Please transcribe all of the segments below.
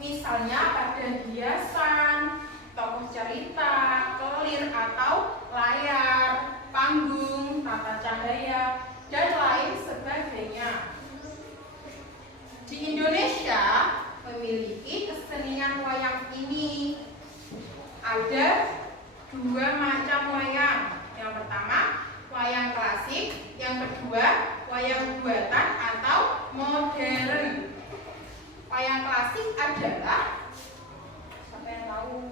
Misalnya pada hiasan, tokoh cerita, kelir atau layar, panggung, tata cahaya, dan lain sebagainya. Di Indonesia memiliki kesenian wayang ini. Ada dua macam wayang. Yang pertama, wayang klasik. Yang kedua, wayang buatan atau modern. Wayang klasik adalah, siapa yang tahu?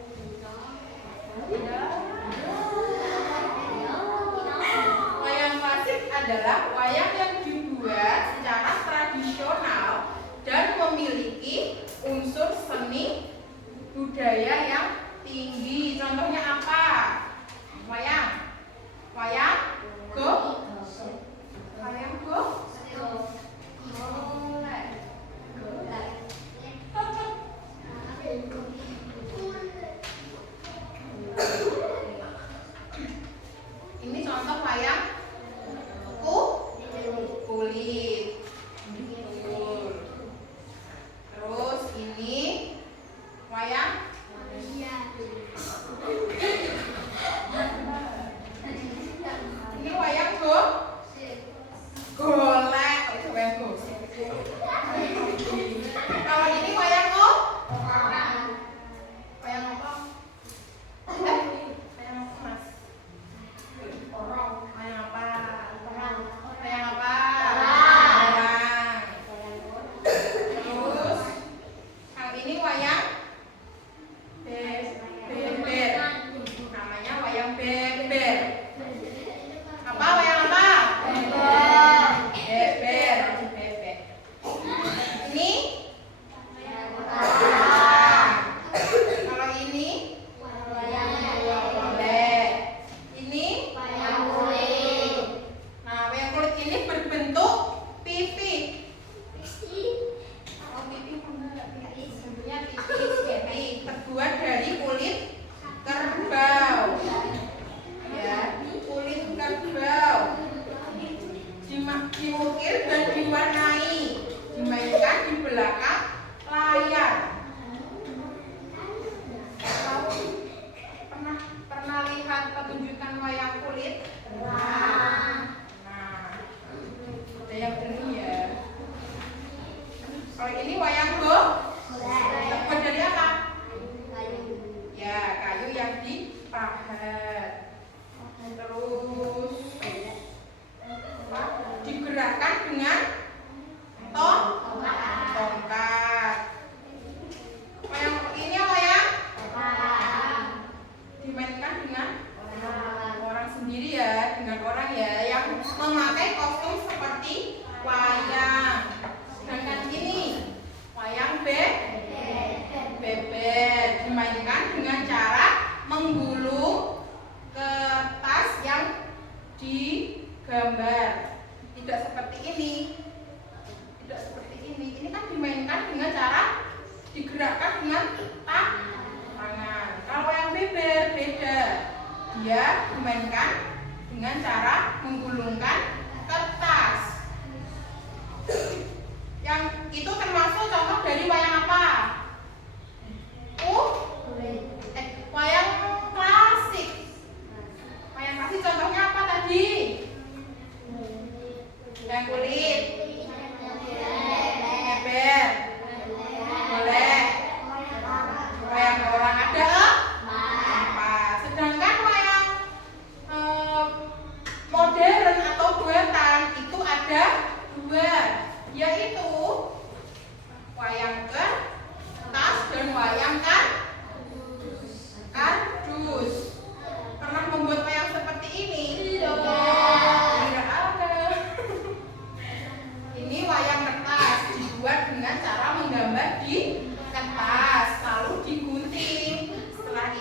Wayang klasik adalah wayang yang dibuat secara tradisional dan memiliki unsur seni budaya yang tinggi. Contohnya apa? Wayang go. Ini contoh wayang kulit. Terus ini wayang ini wayang digerakkan dengan tangan. Kalau wayang beber beda, dia dimainkan dengan cara menggulungkan kertas. Yang itu termasuk contoh dari wayang apa? Wayang klasik. Wayang klasik contohnya apa tadi? Wayang kulit, beber, boleh. Wayang orang ada apa? Sedangkan wayang modern atau buatan itu ada dua, yaitu wayang kertas dan wayang kardus. Pernah membuat wayang seperti ini? Tidak ada. Ini wayang kertas dibuat dengan cara menggambar di kertas lalu digunting. Setelah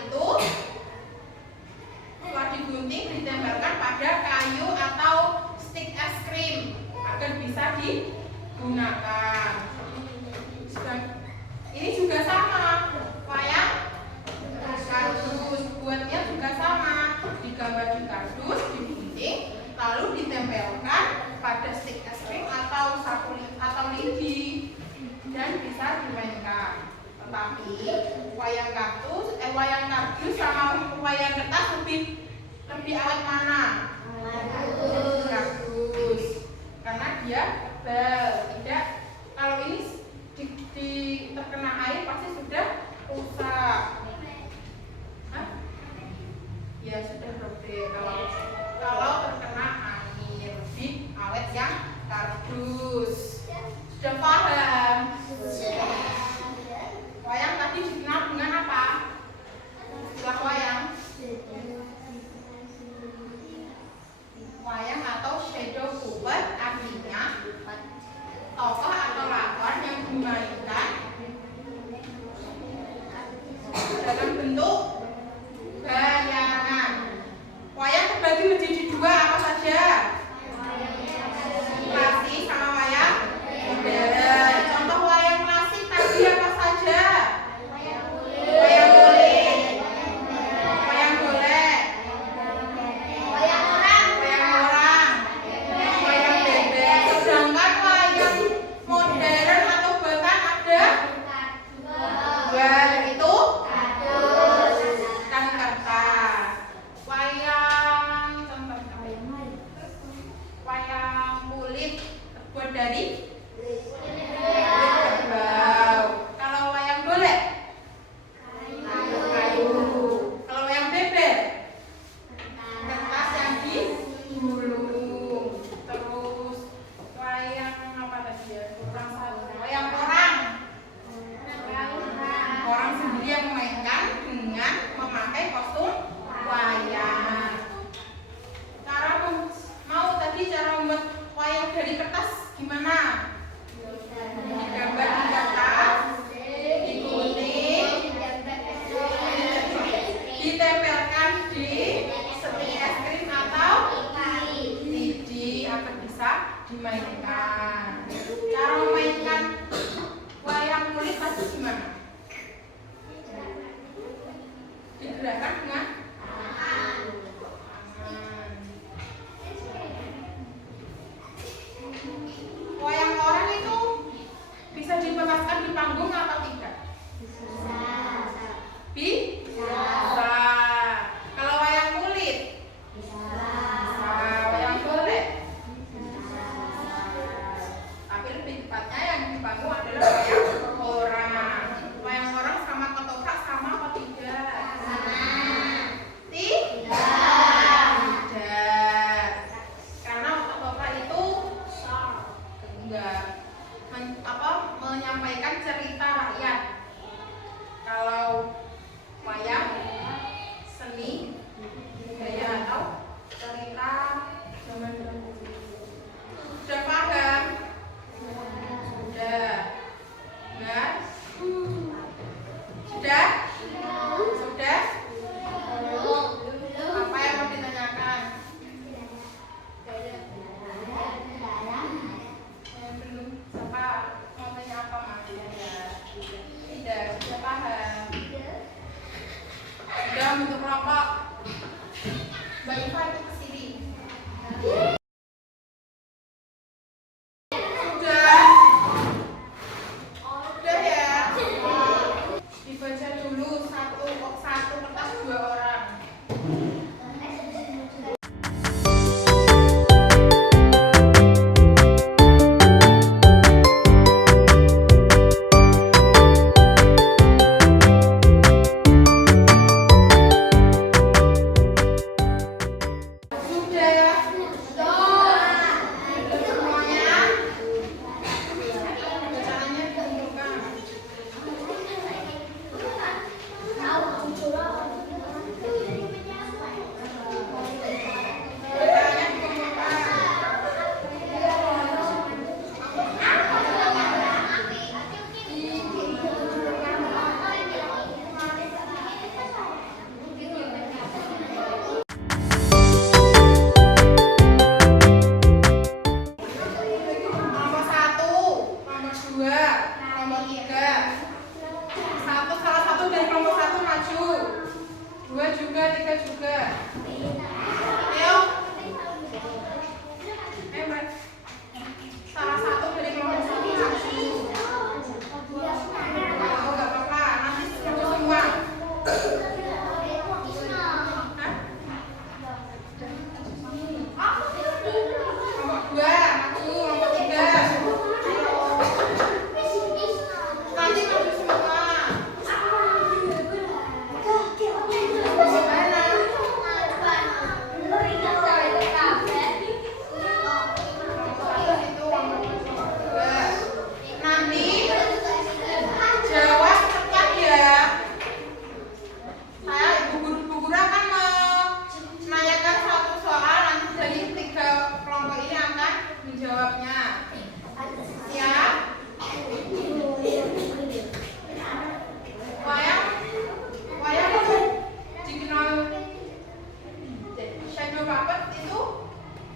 digunting ditempelkan pada kayu atau stik es krim agar bisa digunakan. Ini juga sama, wayang kardus, buatnya juga sama, digambar di kardus, digunting, lalu ditempelkan pada stik es krim atau sapu atau lidi dan bisa dimainkan. Tetapi wayang kardus sama wayang kertas lebih awet mana? Kardus, karena dia tebal, tidak. Kalau ini terkena air pasti sudah rusak. Ya sudah robek. Kalau terkena air lebih awet yang kardus. Sudah paham? Wayang tadi dikenal dengan apa? Istilah wayang. Wayang atau shadow puppet artinya tokoh atau lakon yang dimainkan dalam bentuk bayangan. Wayang terbagi menjadi dua, apa saja? Klasik sama wayang modern. Contoh wayang klasik tadi apa saja? Wayang kulit, wayang golek, wayang orang, wayang beber. Sedangkan wayang modern atau buatan ada dua, yaitu dan kertas. Wayang kulit terbuat dari kulit kerbau. Kalau wayang golek kayu. Kalau wayang beber kertas yang digulung. Terus wayang apa tadi ya? Wayang orang sendiri yang memainkan dengan memakai kostum wayang. Cara membuat wayang dari kertas gimana? Digambar di kertas, digunting, ditempelkan di stik es krim atau lidi agar bisa dimainkan. Cara memainkan wayang kulit tadi gimana? Digerakkan dengan wayang orang itu bisa dipentaskan di panggung atau tidak? Bisa. Kalau wayang kulit? Bisa. Wayang golek? Bisa. Tapi lebih tepatnya yang di panggung adalah wayang orang. Wayang orang sama ketoprak sama apa tidak? Sama. Tidak. Karena ketoprak itu menyampaikan cerita dalam bentuk kelompok. Mbak Iva itu ke sini. Sudah ya. Dibaca dulu satu kertas 2 orang.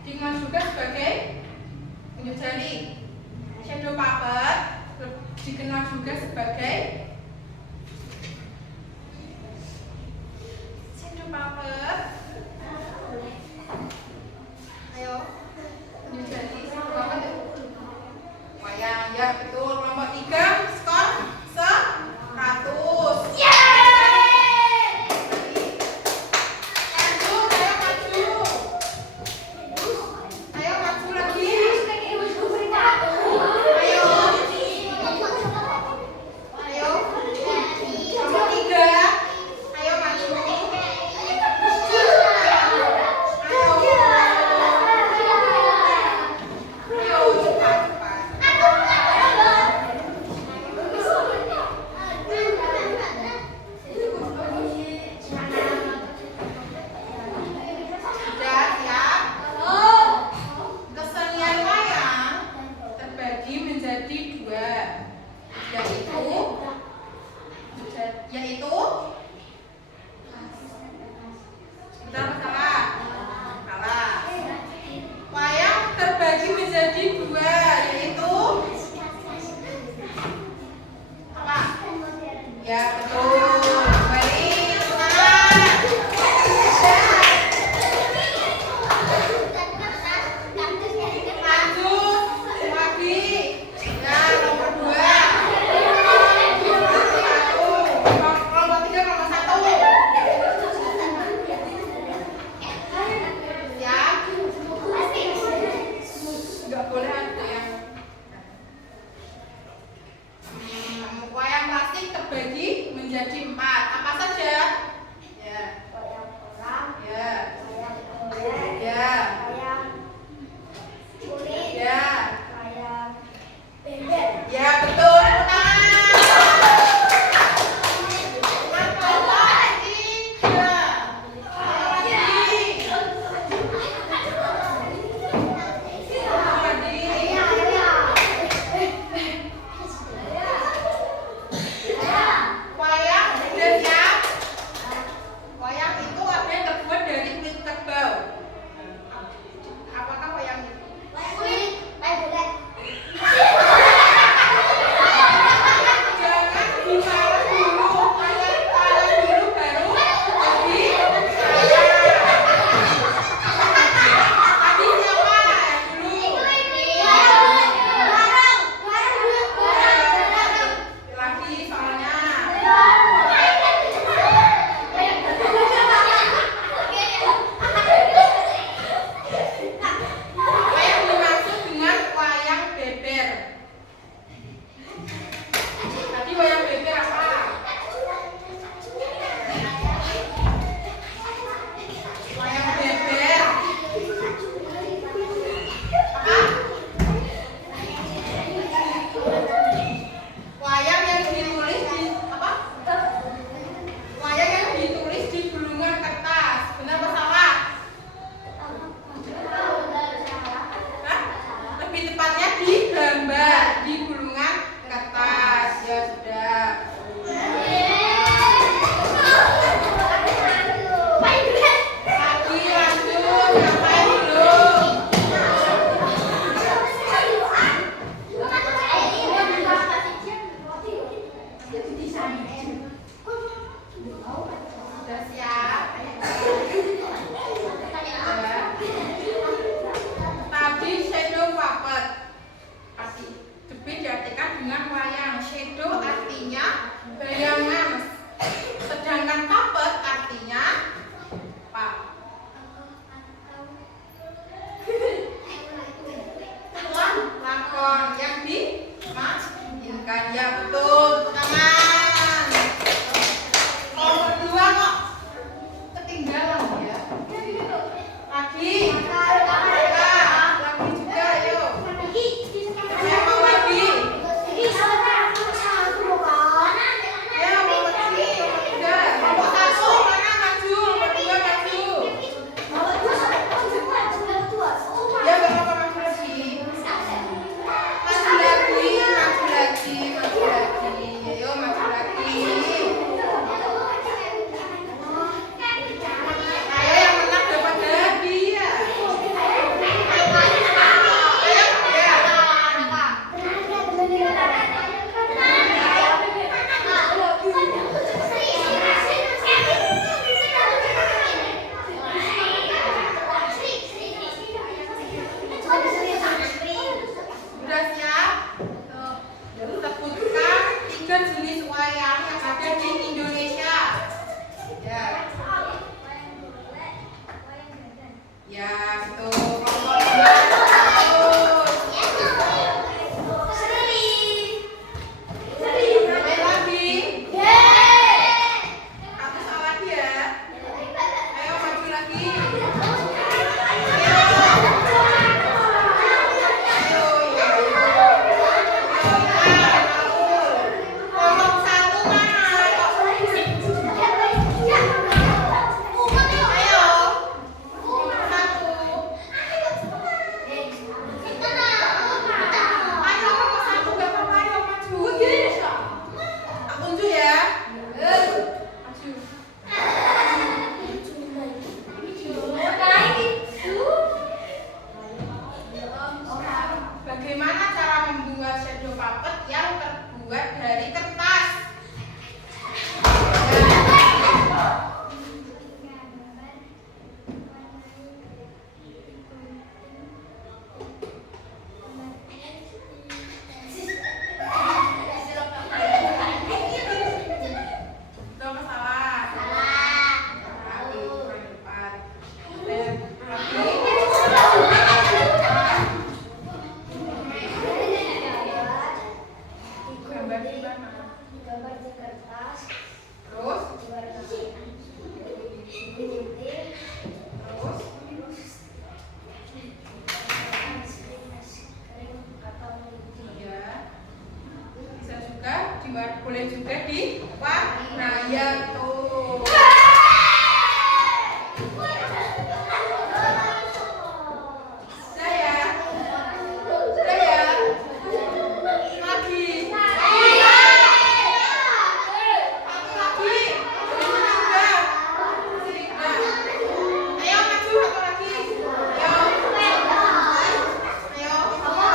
Dikenal juga sebagai unjuk jari. Shadow puppet dikenal juga sebagai shadow puppet. Ayo, unjuk jari shadow puppet. Wayang, ya betul. Kelompok 3 skor 100. Yaitu salah. Wayang terbagi menjadi 2, yaitu apa? Ya betul. Baik, semangat. Lanjut lagi. Ya, nomor 2. Wayang plastik terbagi menjadi 4. Apa saja? Ya. Wayang orang. Ya. Wayang ombak. Ya. Wayang kulit. Ya. Wayang bebek. Ya betul. Wayang Sudah siap? Tadi shadow puppet. Lebih diartikan dengan wayang. Shadow artinya bayangan. Sedangkan puppet artinya apa? Lakon yang dimainkan. Ya betul, tangan. Kalau berdua kok ketinggalan ya. Lagi. Lagi juga, ayo. Saya mau lagi. Ya, mau lagi. Tiga. Nomor satu, mana maju? Nomor dua maju. Ya, gak apa-apa, maju lagi. Maju lagi, maju lagi, maju lagi. Ayo, maju lagi. Ayo, yang menang dapat hadiah. Ayo, ya. Sudah siap? Sebutkan 3 jenis wayang yang ada di Indonesia. Ya. Ya, betul. Nomor 2 bagus. Sampai lagi. Satu salah lagi ya. Ayo maju lagi. Bagaimana cara membuat shadow puppet yang terbuat dari kertas? Itu apa salah? Satu, kurang tepat. Gambar di mana? Terus? Iya. Bisa juga boleh juga diwarna. Ya tuh. Sudah ya? Sudah ya? Lagi. Satu lagi. Sudah. Ayo maju satu lagi. Ayo. Ayo. Mau.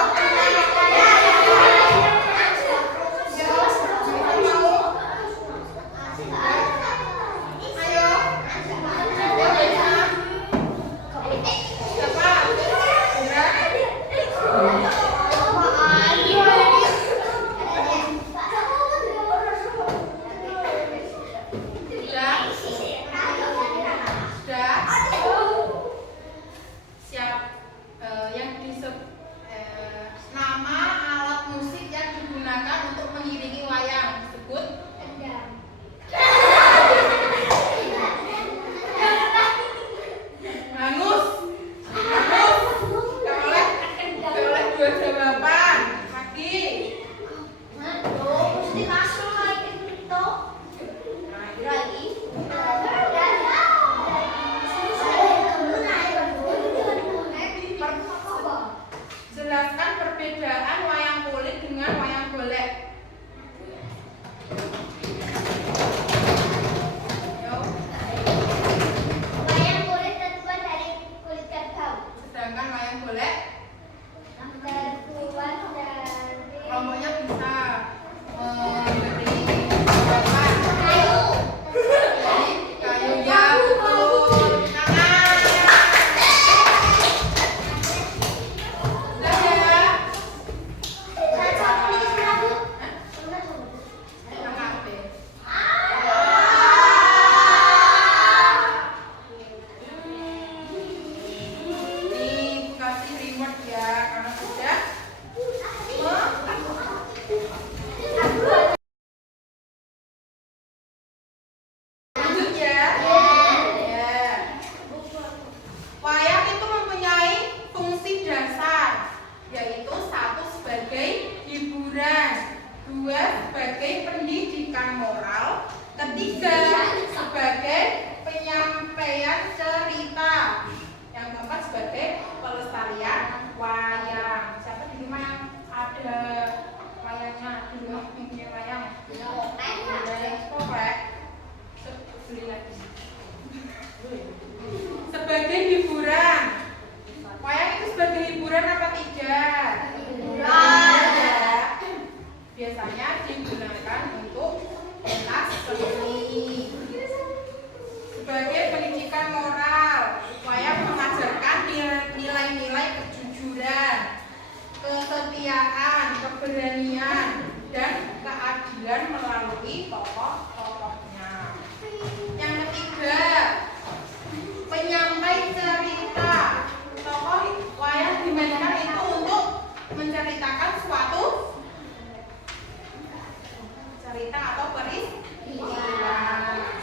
cerita atau peristiwa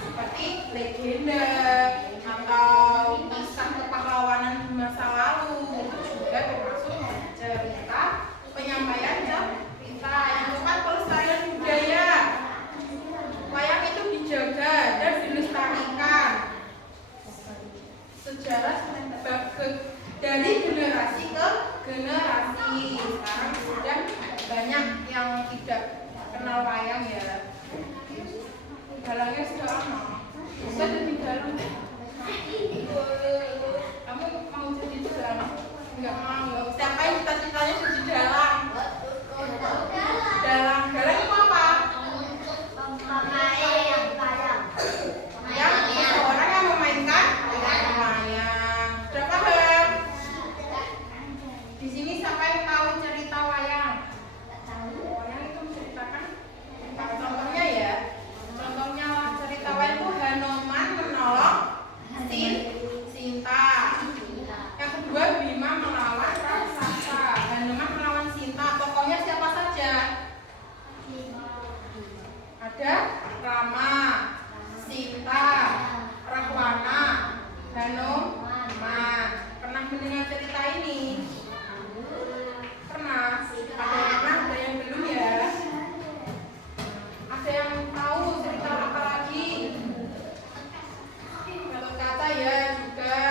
seperti legenda atau kisah kepahlawanan di masa lalu. Itu juga termasuk cerita, penyampaian cerita. Yang keempat, pelestarian budaya. Wayang itu dijaga dan dilestarikan sejarah dari generasi ke generasi. Sekarang sudah banyak yang tidak kenal wayang ya. Dalangnya sudah lama. Bisa jadi dalang. Kamu mau jadi dalang? Enggak mau. Siapa yang cita-citanya jadi dalang? Dalang itu apa? Yang seseorang yang memainkan wayang. Sudah paham? Di sini siapa yang tahu cerita wayang? Wayang itu menceritakan contohnya ya. Contohnya cerita wayang itu Hanoman menolong Sinta. Yang kedua, Bima melawan raksasa. Hanoman melawan Sinta. Tokohnya siapa saja? Ada Rama, Sinta, Rahwana, Hanoman. Pernah mendengar cerita ini? Pernah? Ada yang belum ya? Ada yang tahu cerita apa lagi? Gatot Kaca ya juga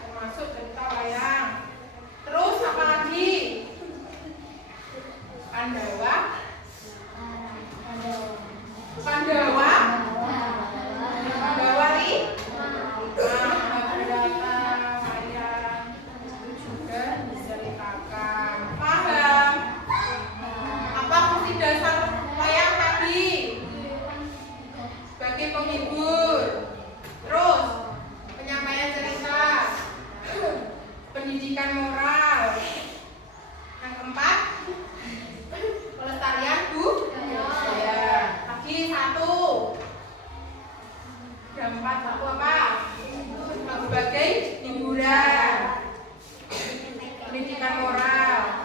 termasuk cerita wayang. Terus apa lagi? Pandawa, Mahabharata, wayang itu juga diceritakan. Paham? Apa fungsi dasar wayang tadi? Sebagai penghibur. Terus penyampaian cerita, pendidikan moral. Yang keempat, pelestarian budaya. Lagi satu. Ada empat, satu apa? Sebagai hiburan, pendidikan moral,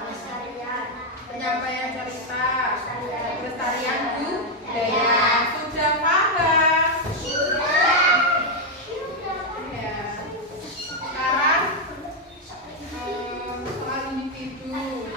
penyampaian cerita, pelestarian budaya. Sudah paham? Ya. Sekarang soal individu.